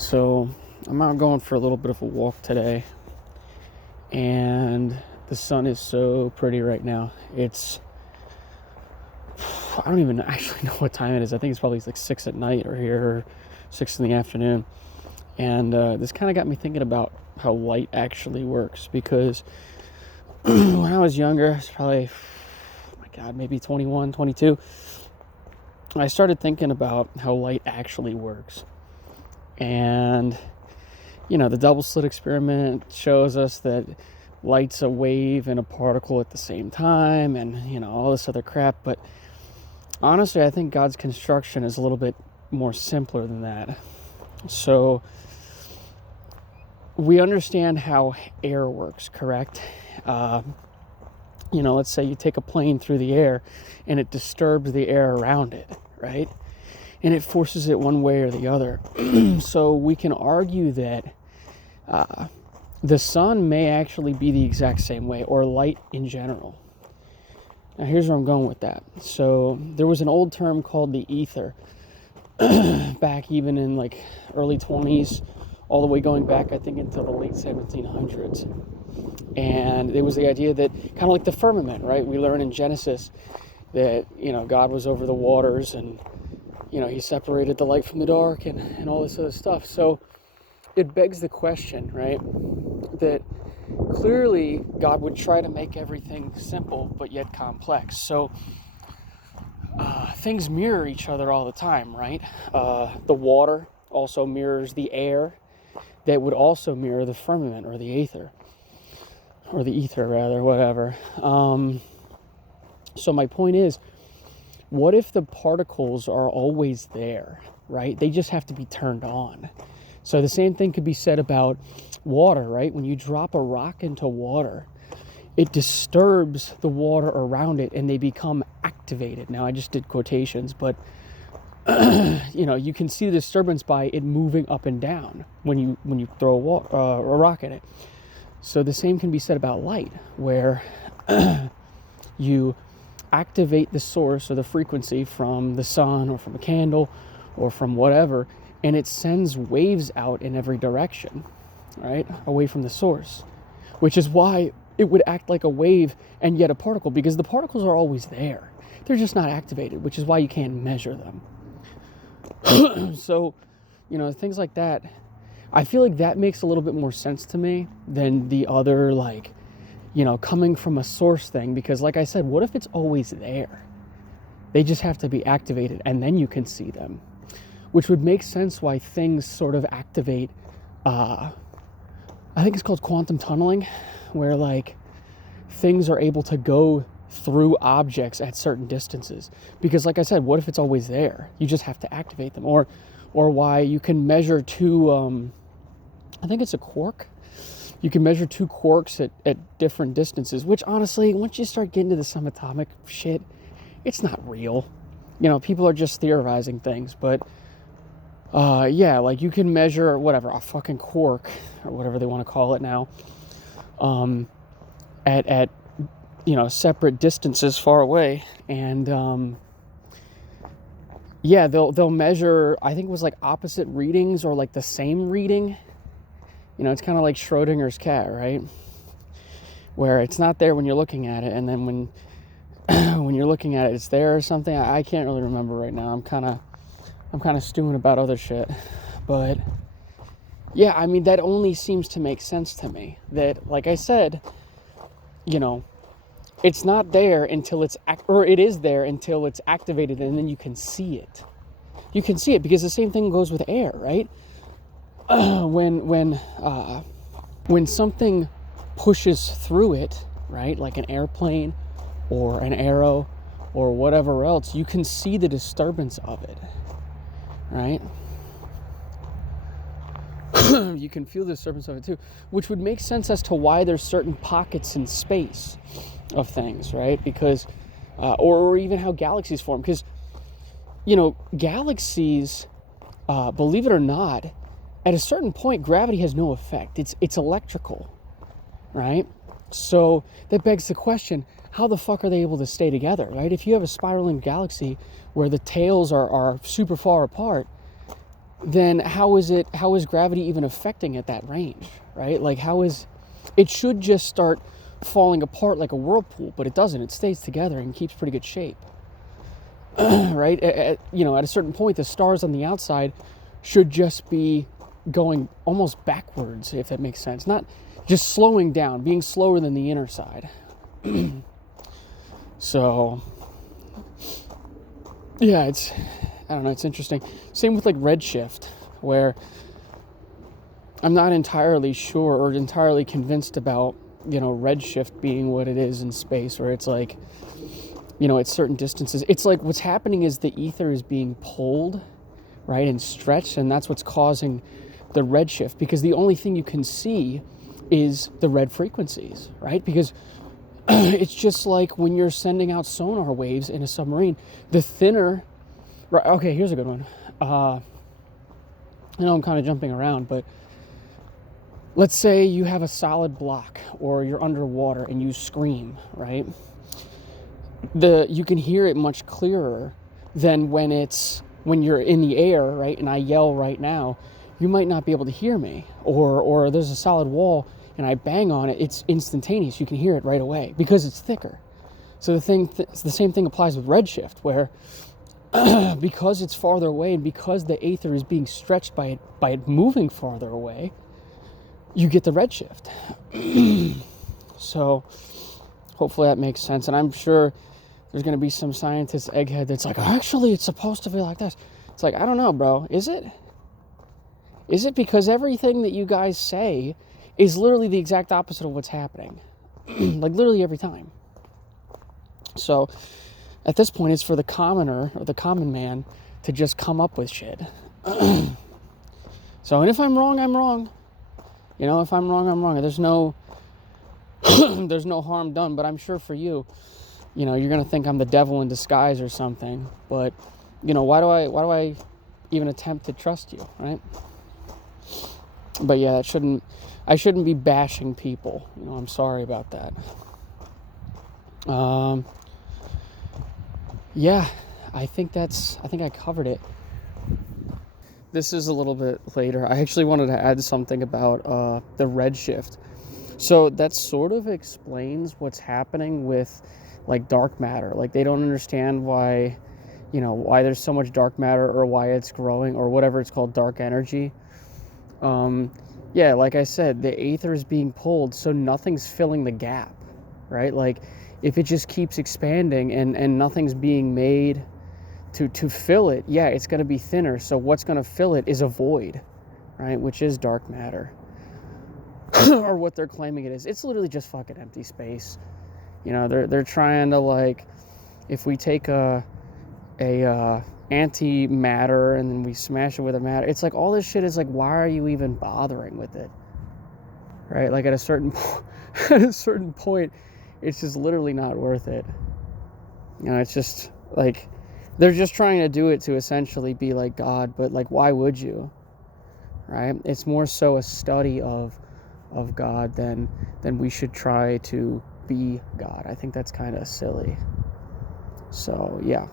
So I'm out going for a little bit of a walk today, and the sun is so pretty right now. I don't even actually know what time it is. I think it's probably like 6 at night or here, or 6 in the afternoon. And this kind of got me thinking about how light actually works, because when I was younger, it's probably, oh my God, maybe 21, 22, I started thinking about how light actually works. And the double slit experiment shows us that light's a wave and a particle at the same time, and all this other crap. But honestly, I think God's construction is a little bit more simpler than that. So we understand how air works, correct? Let's say you take a plane through the air and it disturbs the air around it, right? And it forces it one way or the other. So we can argue that the sun may actually be the exact same way, or light in general. Now here's where I'm going with that. So there was an old term called the ether, back even in like early 20s, all the way going back, I think, into the late 1700s. And it was the idea that, kind of like the firmament, right? We learn in Genesis that, God was over the waters, and, he separated the light from the dark, and all this other stuff. So it begs the question, right, that clearly God would try to make everything simple but yet complex. So things mirror each other all the time, right? The water also mirrors the air, that would also mirror the firmament, or the ether, whatever. So my point is, what if the particles are always there, right? They just have to be turned on. So the same thing could be said about water, right? When you drop a rock into water, it disturbs the water around it and they become activated. Now, I just did quotations, but you can see the disturbance by it moving up and down when you throw a rock at it. So the same can be said about light, where you activate the source or the frequency from the sun or from a candle or from whatever, and it sends waves out in every direction, right, away from the source, which is why it would act like a wave and yet a particle, because the particles are always there. They're just not activated, which is why you can't measure them. So, things like that, I feel like that makes a little bit more sense to me than the other, coming from a source thing. Because like I said, what if it's always there? They just have to be activated and then you can see them, which would make sense why things sort of activate. I think it's called quantum tunneling, where things are able to go through objects at certain distances. Because like I said, what if it's always there? You just have to activate them. Or why you can measure two, I think it's a quark. You can measure two quarks at different distances, which honestly, once you start getting to the subatomic shit, it's not real. People are just theorizing things. But you can measure whatever, a fucking quark, or whatever they want to call it now, at separate distances far away. And they'll measure, I think it was opposite readings, or the same reading. It's kind of like Schrodinger's cat, right? Where it's not there when you're looking at it, and then when when you're looking at it, it's there or something. I can't really remember right now. I'm kind of stewing about other shit. But yeah, I mean, that only seems to make sense to me. That, like I said, it's not there until it is there until it's activated, and then you can see it. You can see it because the same thing goes with air, right? When something pushes through it, right, like an airplane or an arrow or whatever else, you can see the disturbance of it, right? You can feel the disturbance of it too, which would make sense as to why there's certain pockets in space of things, right? Because, or even how galaxies form, because, galaxies, believe it or not, at a certain point, gravity has no effect. It's electrical, right? So that begs the question, how the fuck are they able to stay together, right? If you have a spiraling galaxy where the tails are super far apart, then how is gravity even affecting at that range, right? Like it should just start falling apart like a whirlpool, but it doesn't. It stays together and keeps pretty good shape. Right? At a certain point, the stars on the outside should just be going almost backwards, if that makes sense. Not just slowing down, being slower than the inner side. So, yeah, I don't know, it's interesting. Same with like redshift, where I'm not entirely sure or entirely convinced about, redshift being what it is in space, where it's like, at certain distances. It's like what's happening is the ether is being pulled, right, and stretched, and that's what's causing the redshift, because the only thing you can see is the red frequencies, right? Because it's just like when you're sending out sonar waves in a submarine, the thinner, right? Okay, here's a good one. I know I'm kind of jumping around, but let's say you have a solid block or you're underwater and you scream, right? You can hear it much clearer than when you're in the air, right? And I yell right now, you might not be able to hear me. Or there's a solid wall and I bang on it, it's instantaneous. You can hear it right away because it's thicker. So the same thing applies with redshift, where because it's farther away and because the aether is being stretched by it moving farther away, you get the redshift. So hopefully that makes sense. And I'm sure there's going to be some scientist egghead that's like, actually, it's supposed to be like this. It's like, I don't know, bro. Is it? Is it? Because everything that you guys say is literally the exact opposite of what's happening. Like, literally every time. So, at this point, it's for the commoner, or the common man, to just come up with shit. So, and if I'm wrong, I'm wrong. If I'm wrong, I'm wrong. There's no there's no harm done, but I'm sure for you, you're going to think I'm the devil in disguise or something. But, why do I even attempt to trust you, right? But yeah, I shouldn't be bashing people. I'm sorry about that. Yeah, I think I covered it. This is a little bit later. I actually wanted to add something about the redshift. So that sort of explains what's happening with like dark matter. Like, they don't understand why there's so much dark matter, or why it's growing, or whatever it's called, dark energy. Yeah, like I said, the aether is being pulled, so nothing's filling the gap, right? Like, if it just keeps expanding and nothing's being made to fill it, yeah, it's going to be thinner. So what's going to fill it is a void, right? Which is dark matter. Or what they're claiming it is. It's literally just fucking empty space. They're trying to, like, if we take a antimatter and then we smash it with a matter, it's like all this shit is like, why are you even bothering with it, right? Like, at a certain point, it's just literally not worth it. It's just like they're just trying to do it to essentially be like God, but like, why would you, right? It's more so a study of God than we should try to be God. I think that's kind of silly. So yeah.